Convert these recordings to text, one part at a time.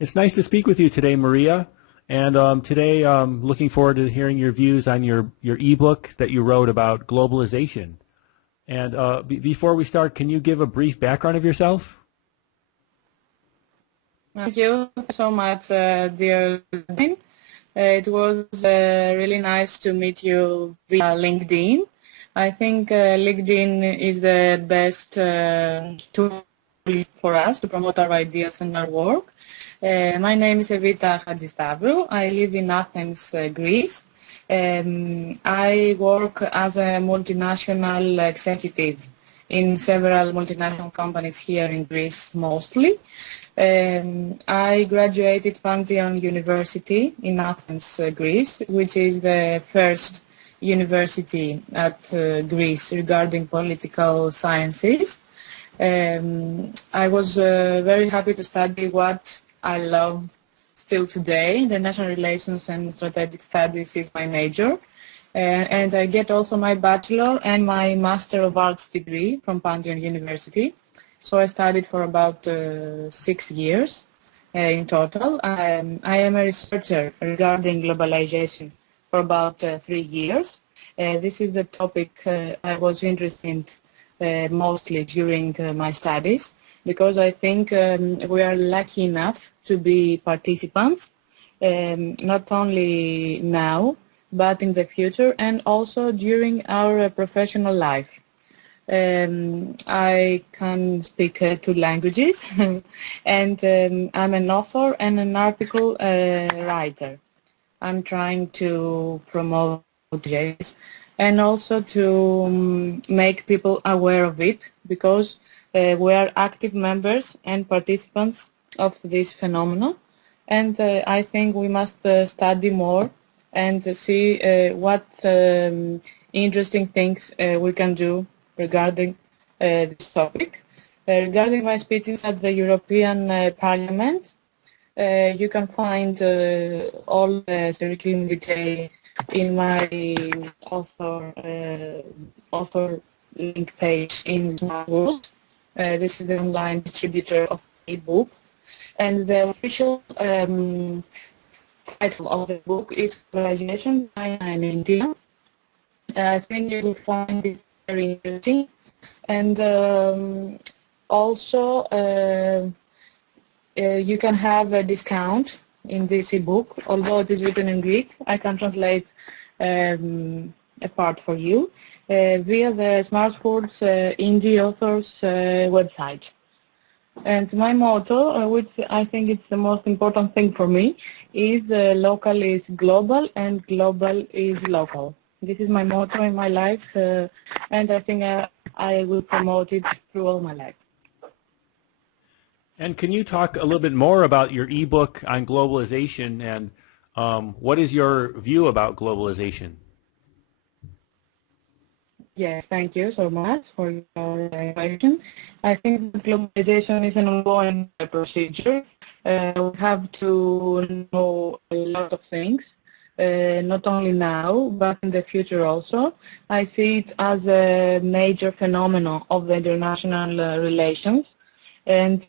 It's nice to speak with you today, Maria. And today, looking forward to hearing your views on your ebook that you wrote about globalization. And before we start, can you give a brief background of yourself? Thank you so much, dear Dean. It was really nice to meet you via LinkedIn. I think LinkedIn is the best tool for us to promote our ideas and our work. My name is Evita Hadjistavru. I live in Athens, Greece. I work as a multinational executive in several multinational companies here in Greece mostly. I graduated Pantheon University in Athens, Greece, which is the first university at Greece regarding political sciences. I was very happy to study what I love still today. International relations and strategic studies is my major. And I get also my bachelor and my master of arts degree from Pantheon University. So I studied for about 6 years in total. I am a researcher regarding globalization for about 3 years. This is the topic I was interested in mostly during my studies, because I think we are lucky enough to be participants, not only now, but in the future and also during our professional life. I can speak 2 languages and I'm an author and an article writer. I'm trying to promote this and also to make people aware of it, because we are active members and participants of this phenomenon, and I think we must study more and see what interesting things we can do regarding this topic. Regarding my speeches at the European Parliament, you can find all the curriculum vitae in my author link page in Smart World. This is the online distributor of Ebook, and the official title of the book is Globalization, China and India. I think you will find it very interesting, and also you can have a discount in this ebook. Although it is written in Greek, I can translate a part for you via the SmartSports Indie Authors website. And my motto, which I think is the most important thing for me, is local is global and global is local. This is my motto in my life, and I think I will promote it through all my life. And can you talk a little bit more about your ebook on globalization, and what is your view about globalization? Yes, thank you so much for your question. I think globalization is an ongoing procedure. We have to know a lot of things, not only now, but in the future also. I see it as a major phenomenon of the international relations. And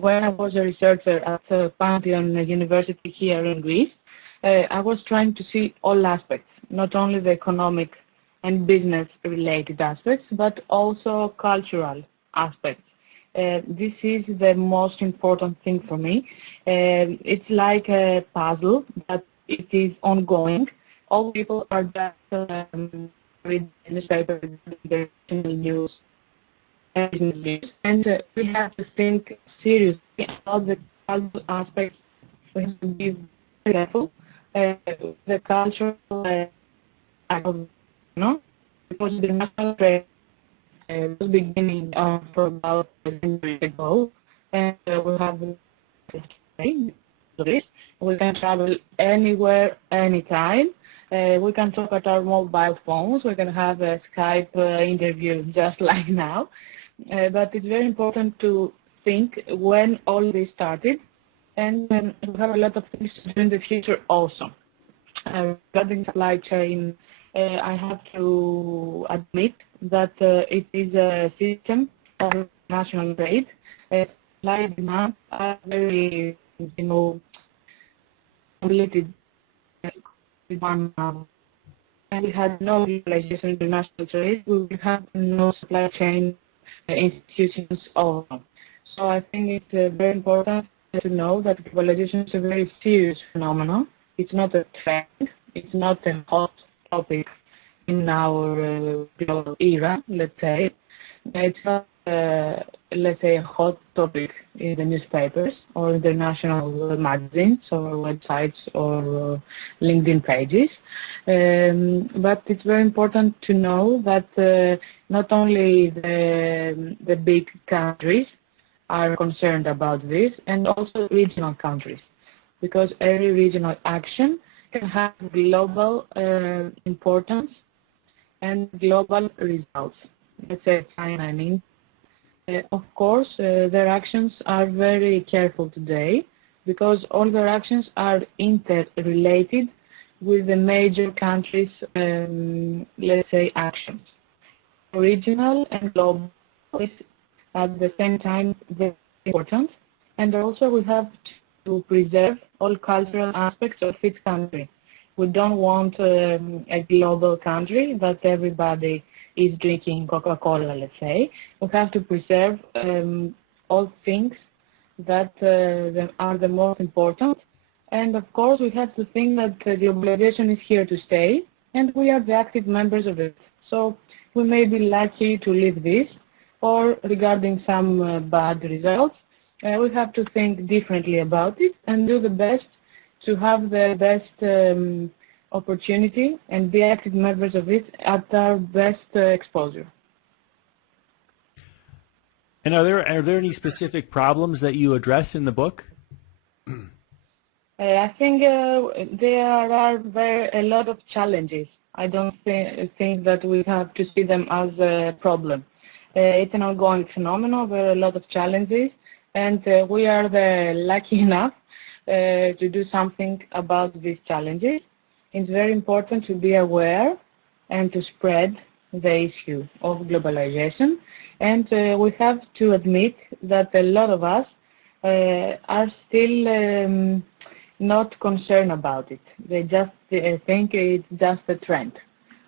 when I was a researcher at Pantheon University here in Greece, I was trying to see all aspects, not only the economic and business-related aspects, but also cultural aspects. This is the most important thing for me. It's like a puzzle, but it is ongoing. All people are just reading the newspaper, the news, and we have to think seriously about the cultural aspects. We have to be very careful. The cultural because the national trade was beginning for about a century ago, and we have this. We can travel anywhere, anytime. We can talk at our mobile phones. We can have a Skype interview just like now. But it's very important to think when all this started, and we have a lot of things to do in the future also. Regarding supply chain, I have to admit that it is a system of national trade. Supply and demand are very you know, completed one and we had no globalization international trade, we will have no supply chain institutions overall. So I think it's very important to know that globalization is a very serious phenomenon. It's not a trend. It's not a hot topic in our global era, let's say. It's not, let's say, a hot topic in the newspapers or international magazines or websites or LinkedIn pages. But it's very important to know that not only the big countries are concerned about this, and also regional countries, because every regional action can have global importance and global results. Let's say China and India. Of course, their actions are very careful today because all their actions are interrelated with the major countries' let's say, actions. Regional and global is at the same time very important, and also we have to preserve all cultural aspects of each country. We don't want a global country that everybody is drinking Coca-Cola, let's say. We have to preserve all things that are the most important. And of course, we have to think that globalization is here to stay, and we are the active members of it. So we may be lucky to live this, or regarding some bad results, we have to think differently about it and do the best to have the best opportunity and be active members of it at our best exposure. And are there any specific problems that you address in the book? I think there are a lot of challenges. I don't think that we have to see them as a problem. It's an ongoing phenomenon. There are a lot of challenges, and we are lucky enough to do something about these challenges. It's very important to be aware and to spread the issue of globalization. And we have to admit that a lot of us are still not concerned about it. They just think it's just a trend.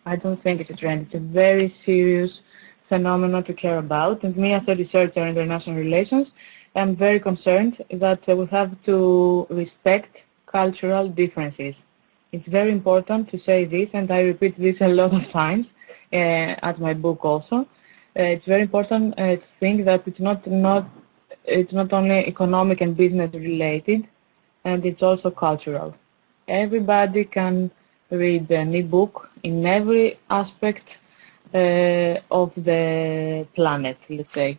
I don't think it's a trend. It's a very serious phenomenon to care about. And me as a researcher in international relations, I'm very concerned that we have to respect cultural differences. It's very important to say this, and I repeat this a lot of times at my book also. It's very important to think that it's not only economic and business related, and it's also cultural. Everybody can read an ebook in every aspect of the planet, let's say.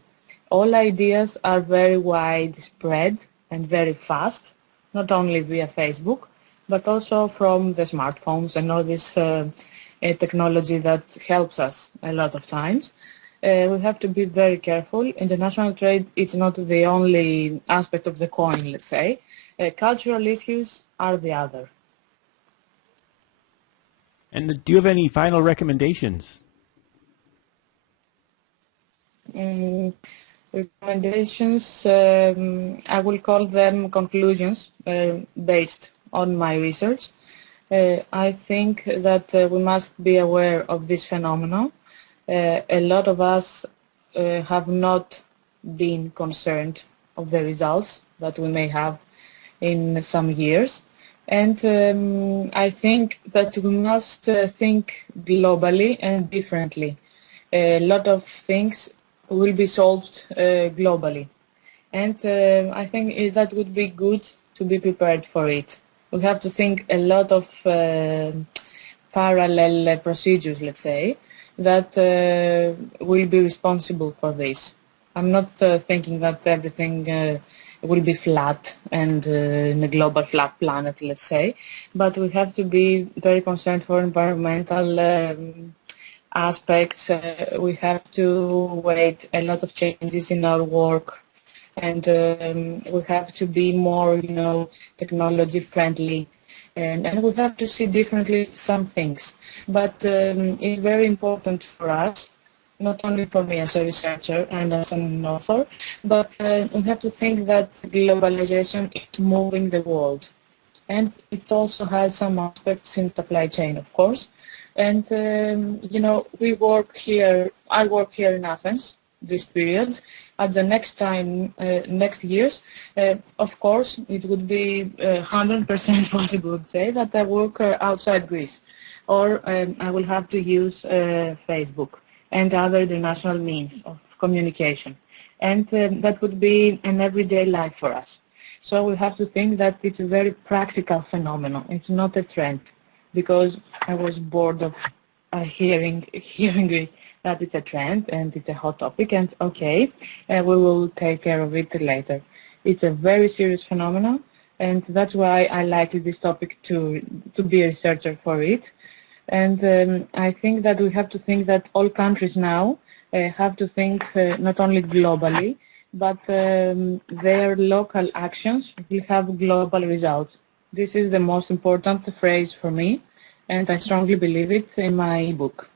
All ideas are very widespread and very fast, not only via Facebook, but also from the smartphones and all this technology that helps us a lot of times. We have to be very careful. International trade is not the only aspect of the coin, let's say. Cultural issues are the other. And do you have any final recommendations? Recommendations, I will call them conclusions based on my research. I think that we must be aware of this phenomenon. A lot of us have not been concerned of the results that we may have in some years. And I think that we must think globally and differently. A lot of things will be solved globally. And I think that would be good to be prepared for it. We have to think a lot of parallel procedures, let's say, that will be responsible for this. I'm not thinking that everything will be flat and in a global flat planet, let's say, but we have to be very concerned for environmental aspects. We have to wait a lot of changes in our work, and we have to be more, technology friendly, and we have to see differently some things. But it's very important for us not only for me as a researcher and as an author, but we have to think that globalization is moving the world. And it also has some aspects in supply chain, of course. And, we work here, I work here in Athens this period. At the next time, next years, of course, it would be 100% possible to say that I work outside Greece, or I will have to use Facebook and other international means of communication. And that would be an everyday life for us. So we have to think that it's a very practical phenomenon. It's not a trend, because I was bored of hearing it, that it's a trend and it's a hot topic, and okay, we will take care of it later. It's a very serious phenomenon, and that's why I like this topic to be a researcher for it. And I think that we have to think that all countries now have to think not only globally, but their local actions will have global results. This is the most important phrase for me, and I strongly believe it in my ebook.